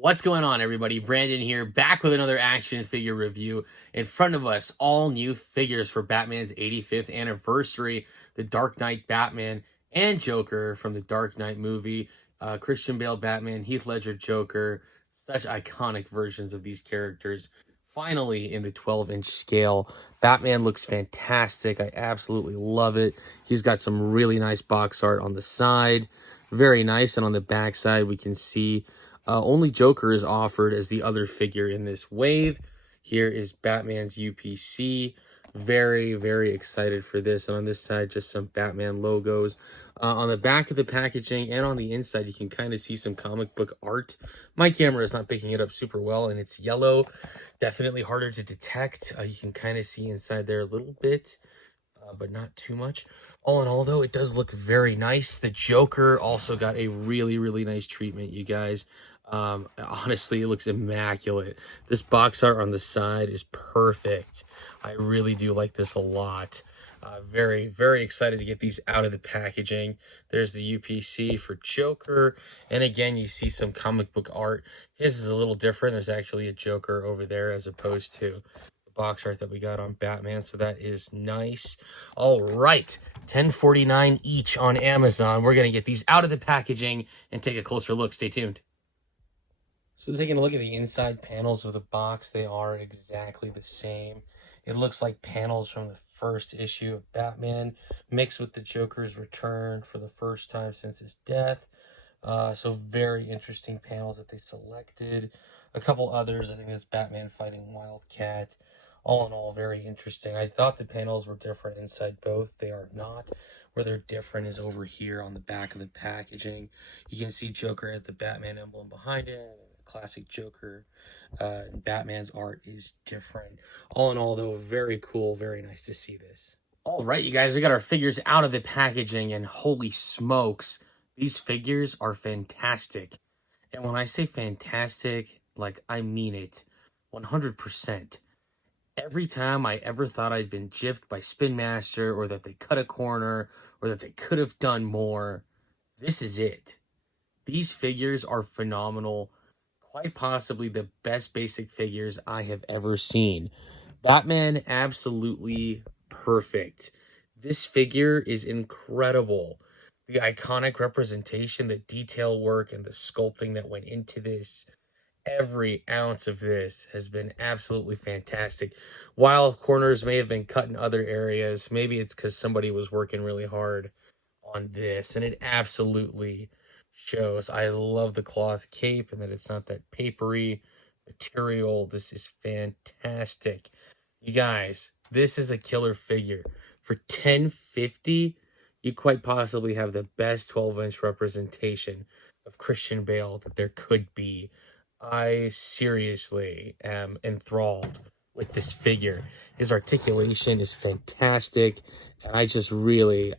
What's going on, everybody? Brandon here, back with another action figure review. In front of us, all new figures for Batman's 85th anniversary, the Dark Knight Batman and Joker from the Dark Knight movie, Christian Bale Batman, Heath Ledger Joker, such iconic versions of these characters. Finally, in the 12-inch scale, Batman looks fantastic. I absolutely love it. He's got some really nice box art on the side, very nice, and on the back side, we can see only Joker is offered as the other figure in this wave. Here is Batman's UPC. Very, very excited for this. And on this side, just some Batman logos. On the back of the packaging and on the inside, you can kind of see some comic book art. My camera is not picking it up super well, and it's yellow. Definitely harder to detect. You can kind of see inside there a little bit, but not too much. All in all, though, it does look very nice. The Joker also got a really, really nice treatment, you guys. Honestly, it looks immaculate. This box art on the side is perfect. I really do like this a lot. Very, very excited to get these out of the packaging. There's the UPC for Joker. And again, you see some comic book art. His is a little different. There's actually a Joker over there as opposed to the box art that we got on Batman. So that is nice. All right. $10.49 each on Amazon. We're going to get these out of the packaging and take a closer look. Stay tuned. So taking a look at the inside panels of the box, they are exactly the same. It looks like panels from the first issue of Batman mixed with the Joker's return for the first time since his death. So very interesting panels that they selected. A couple others, I think that's Batman fighting Wildcat. All in all, very interesting. I thought the panels were different inside both. They are not. Where they're different is over here on the back of the packaging. You can see Joker has the Batman emblem behind him. Classic Joker Batman's art is different. All in all, though, very cool, very nice to see this. All right, you guys, we got our figures out of the packaging, and holy smokes, these figures are fantastic. And when I say fantastic, like, I mean it 100%. Every time I ever thought I'd been gypped by Spin Master, or that they cut a corner, or that they could have done more, this is it. These figures are phenomenal. Quite possibly the best basic figures I have ever seen. Batman, absolutely perfect. This figure is incredible. The iconic representation, the detail work, and the sculpting that went into this, every ounce of this has been absolutely fantastic. While corners may have been cut in other areas, maybe it's because somebody was working really hard on this, and it absolutely shows. I love the cloth cape and that it's not that papery material. This is fantastic. You guys, this is a killer figure. For $10.50, you quite possibly have the best 12-inch representation of Christian Bale that there could be. I seriously am enthralled with this figure. His articulation is fantastic, and I just really,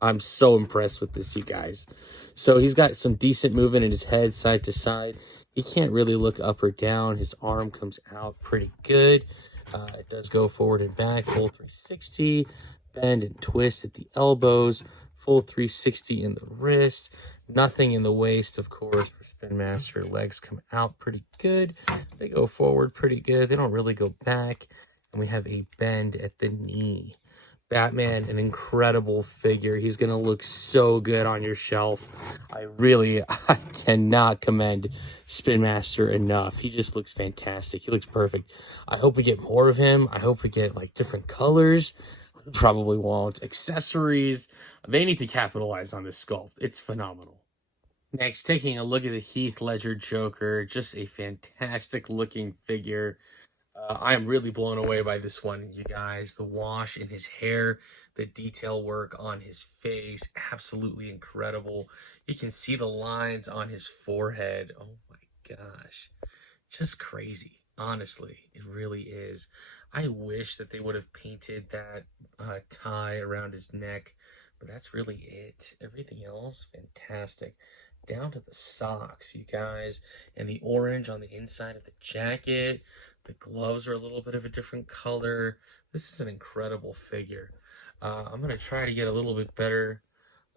I'm so impressed with this, you guys. So he's got some decent movement in his head side to side. He can't really look up or down. His arm comes out pretty good. It does go forward and back, full 360, bend and twist at the elbows, full 360 in the wrist, nothing in the waist, of course, for Spin Master. Legs come out pretty good. They go forward pretty good. They don't really go back. And we have a bend at the knee. Batman, an incredible figure. He's going to look so good on your shelf. I cannot commend Spin Master enough. He just looks fantastic. He looks perfect. I hope we get more of him. I hope we get like different colors. Probably won't. Accessories. They need to capitalize on this sculpt. It's phenomenal. Next, taking a look at the Heath Ledger Joker. Just a fantastic looking figure. I am really blown away by this one, you guys. The wash in his hair, the detail work on his face, absolutely incredible. You can see the lines on his forehead. Oh my gosh. Just crazy. Honestly, it really is. I wish that they would have painted that tie around his neck, but that's really it. Everything else, fantastic. Down to the socks, you guys, and the orange on the inside of the jacket. The gloves are a little bit of a different color. This is an incredible figure. I'm going to try to get a little bit better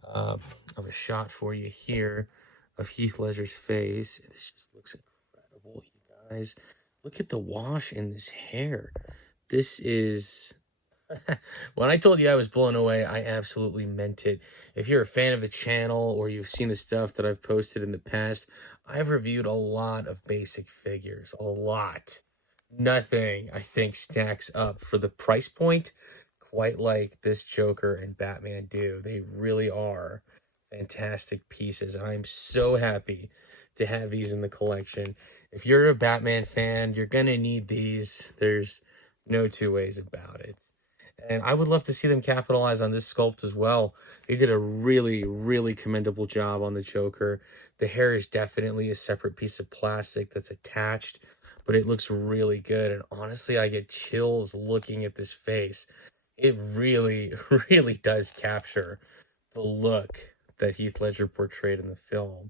of a shot for you here of Heath Ledger's face. This just looks incredible. unbelievable, you guys. Look at the wash in this hair. This is when I told you I was blown away, I absolutely meant it. If you're a fan of the channel or you've seen the stuff that I've posted in the past, I've reviewed a lot of basic figures. A lot. Nothing, I think, stacks up for the price point quite like this Joker and Batman do. They really are fantastic pieces. And I'm so happy to have these in the collection. If you're a Batman fan, you're going to need these. There's no two ways about it. And I would love to see them capitalize on this sculpt as well. They did a really, really commendable job on the Joker. The hair is definitely a separate piece of plastic that's attached, but it looks really good. And honestly, I get chills looking at this face. It really, really does capture the look that Heath Ledger portrayed in the film.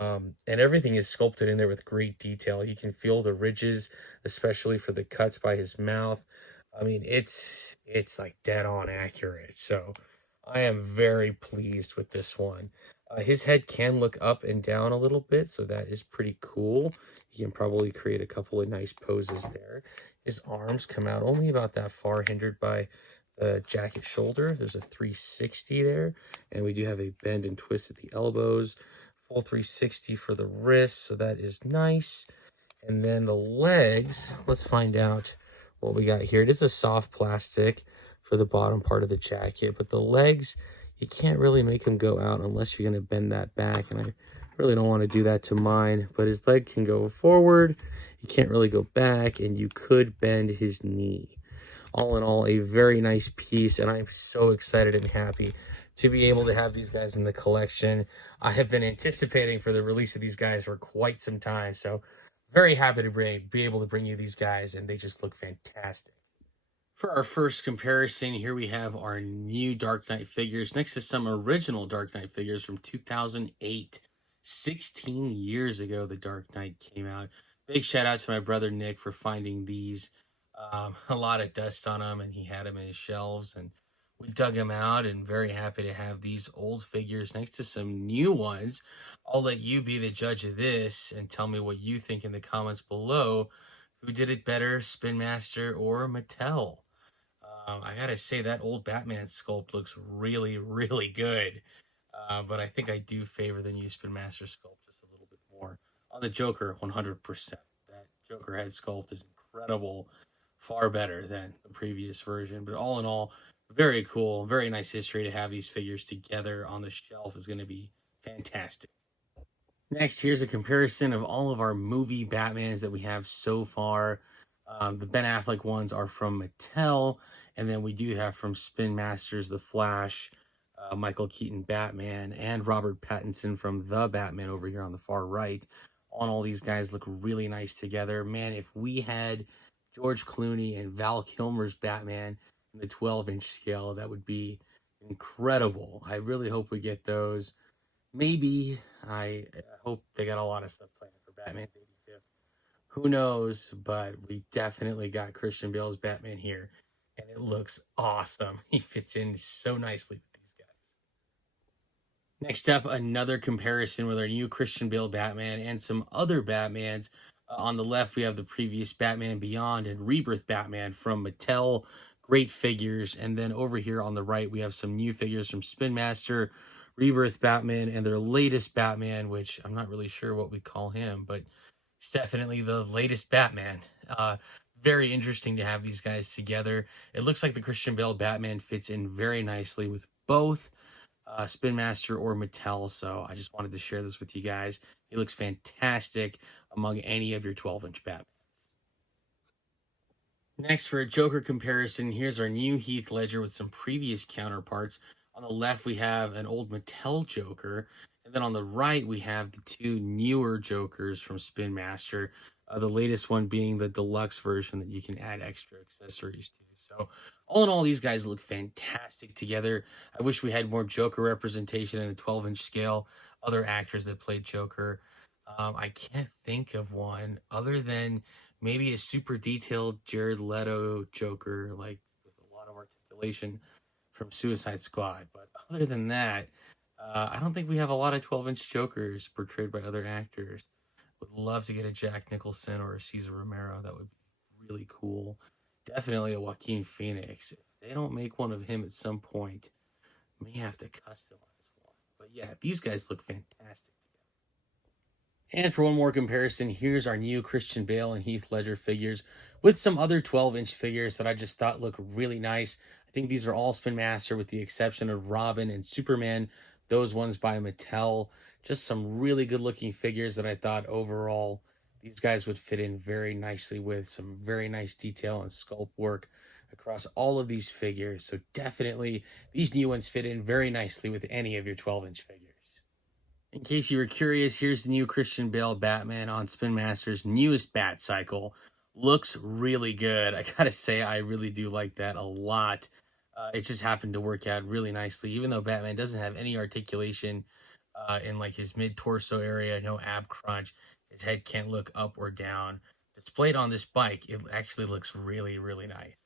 And everything is sculpted in there with great detail. You can feel the ridges, especially for the cuts by his mouth. I mean, it's like dead on accurate. So I am very pleased with this one. His head can look up and down a little bit, so that is pretty cool. He can probably create a couple of nice poses there. His arms come out only about that far, hindered by the jacket shoulder. There's a 360 there, and we do have a bend and twist at the elbows. Full 360 for the wrists, so that is nice. And then the legs, let's find out what we got here. It is a soft plastic for the bottom part of the jacket, but the legs, you can't really make them go out unless you're going to bend that back, and I really don't want to do that to mine. But his leg can go forward, you can't really go back, and you could bend his knee. All in all, a very nice piece, and I'm so excited and happy to be able to have these guys in the collection. I have been anticipating for the release of these guys for quite some time, so very happy to be able to bring you these guys, and they just look fantastic. For our first comparison, here we have our new Dark Knight figures next to some original Dark Knight figures from 2008. 16 years ago, the Dark Knight came out. Big shout out to my brother Nick for finding these. A lot of dust on them, and he had them in his shelves, and we dug them out, and very happy to have these old figures next to some new ones. I'll let you be the judge of this and tell me what you think in the comments below. Who did it better, Spin Master or Mattel? I gotta say, that old Batman sculpt looks really, really good. But I think I do favor the new Spin Master sculpt just a little bit more. On the Joker, 100%. That Joker head sculpt is incredible. Far better than the previous version. But all in all, very cool. Very nice history to have these figures together on the shelf is going to be fantastic. Next, here's a comparison of all of our movie Batmans that we have so far. The Ben Affleck ones are from Mattel, and then we do have from Spin Masters The Flash, Michael Keaton Batman, and Robert Pattinson from The Batman over here on the far right. All these guys look really nice together. Man, if we had George Clooney and Val Kilmer's Batman in the 12-inch scale, that would be incredible. I really hope we get those. Maybe. I hope they got a lot of stuff planned for Batman's 85th. Who knows? But we definitely got Christian Bale's Batman here, and it looks awesome. He fits in so nicely with these guys. Next up, another comparison with our new Christian Bale Batman and some other Batmans. On the left, we have the previous Batman Beyond and Rebirth Batman from Mattel. Great figures. And then over here on the right, we have some new figures from Spin Master, Rebirth Batman, and their latest Batman, which I'm not really sure what we call him, but it's definitely the latest Batman. Very interesting to have these guys together. It looks like the Christian Bale Batman fits in very nicely with both Spin Master or Mattel, so I just wanted to share this with you guys. He looks fantastic among any of your 12-inch Batmans. Next, for a Joker comparison, here's our new Heath Ledger with some previous counterparts. On the left, we have an old Mattel Joker, and then on the right, we have the two newer Jokers from Spin Master, the latest one being the deluxe version that you can add extra accessories to. So all in all, these guys look fantastic together. I wish we had more Joker representation in the 12-inch scale. Other actors that played Joker. I can't think of one other than maybe a super detailed Jared Leto Joker, like with a lot of articulation from Suicide Squad. But other than that, I don't think we have a lot of 12-inch Jokers portrayed by other actors. Would love to get a Jack Nicholson or a Cesar Romero. That would be really cool. Definitely a Joaquin Phoenix. If they don't make one of him at some point, may have to customize one. But yeah, these guys look fantastic. And for one more comparison, here's our new Christian Bale and Heath Ledger figures with some other 12-inch figures that I just thought look really nice. I think these are all Spin Master with the exception of Robin and Superman. Those ones by Mattel. Just some really good looking figures that I thought overall these guys would fit in very nicely with some very nice detail and sculpt work across all of these figures. So definitely these new ones fit in very nicely with any of your 12-inch figures. In case you were curious, here's the new Christian Bale Batman on Spin Master's newest Bat Cycle. Looks really good. I gotta say, I really do like that a lot. It just happened to work out really nicely, even though Batman doesn't have any articulation in like his mid torso area, no ab crunch. His head can't look up or down. Displayed on this bike, it actually looks really, really nice.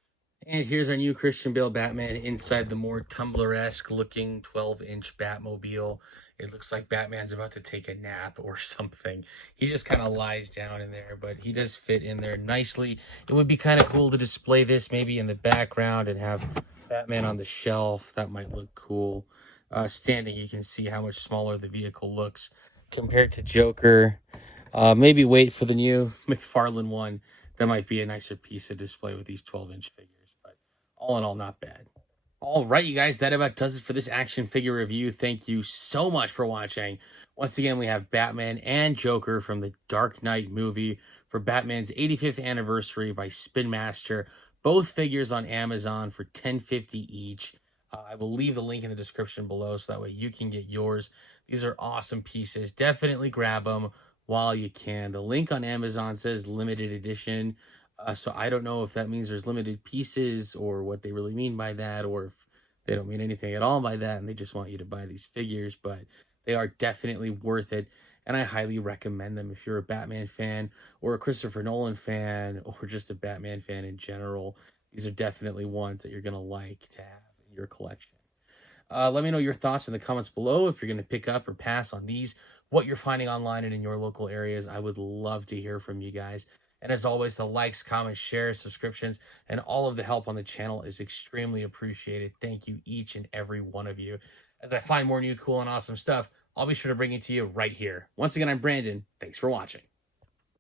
And here's our new Christian Bale Batman inside the more Tumblr-esque looking 12-inch Batmobile. It looks like Batman's about to take a nap or something. He just kind of lies down in there, but he does fit in there nicely. It would be kind of cool to display this maybe in the background and have Batman on the shelf. That might look cool. Standing, you can see how much smaller the vehicle looks compared to Joker. Maybe wait for the new McFarlane one. That might be a nicer piece to display with these 12-inch figures. But all in all, not bad. All right, you guys, that about does it for this action figure review. Thank you so much for watching. Once again, we have Batman and Joker from the Dark Knight movie for Batman's 85th anniversary by Spin Master. Both figures on Amazon for $10.50 each. I will leave the link in the description below so that way you can get yours. These are awesome pieces. Definitely grab them while you can. The link on Amazon says limited edition. So I don't know if that means there's limited pieces or what they really mean by that, or if they don't mean anything at all by that and they just want you to buy these figures, but they are definitely worth it. And I highly recommend them if you're a Batman fan or a Christopher Nolan fan or just a Batman fan in general. These are definitely ones that you're going to like to have in your collection. Let me know your thoughts in the comments below if you're going to pick up or pass on these, what you're finding online and in your local areas. I would love to hear from you guys. And as always, the likes, comments, shares, subscriptions, and all of the help on the channel is extremely appreciated. Thank you, each and every one of you. As I find more new, cool, and awesome stuff, I'll be sure to bring it to you right here. Once again, I'm Brandon. Thanks for watching.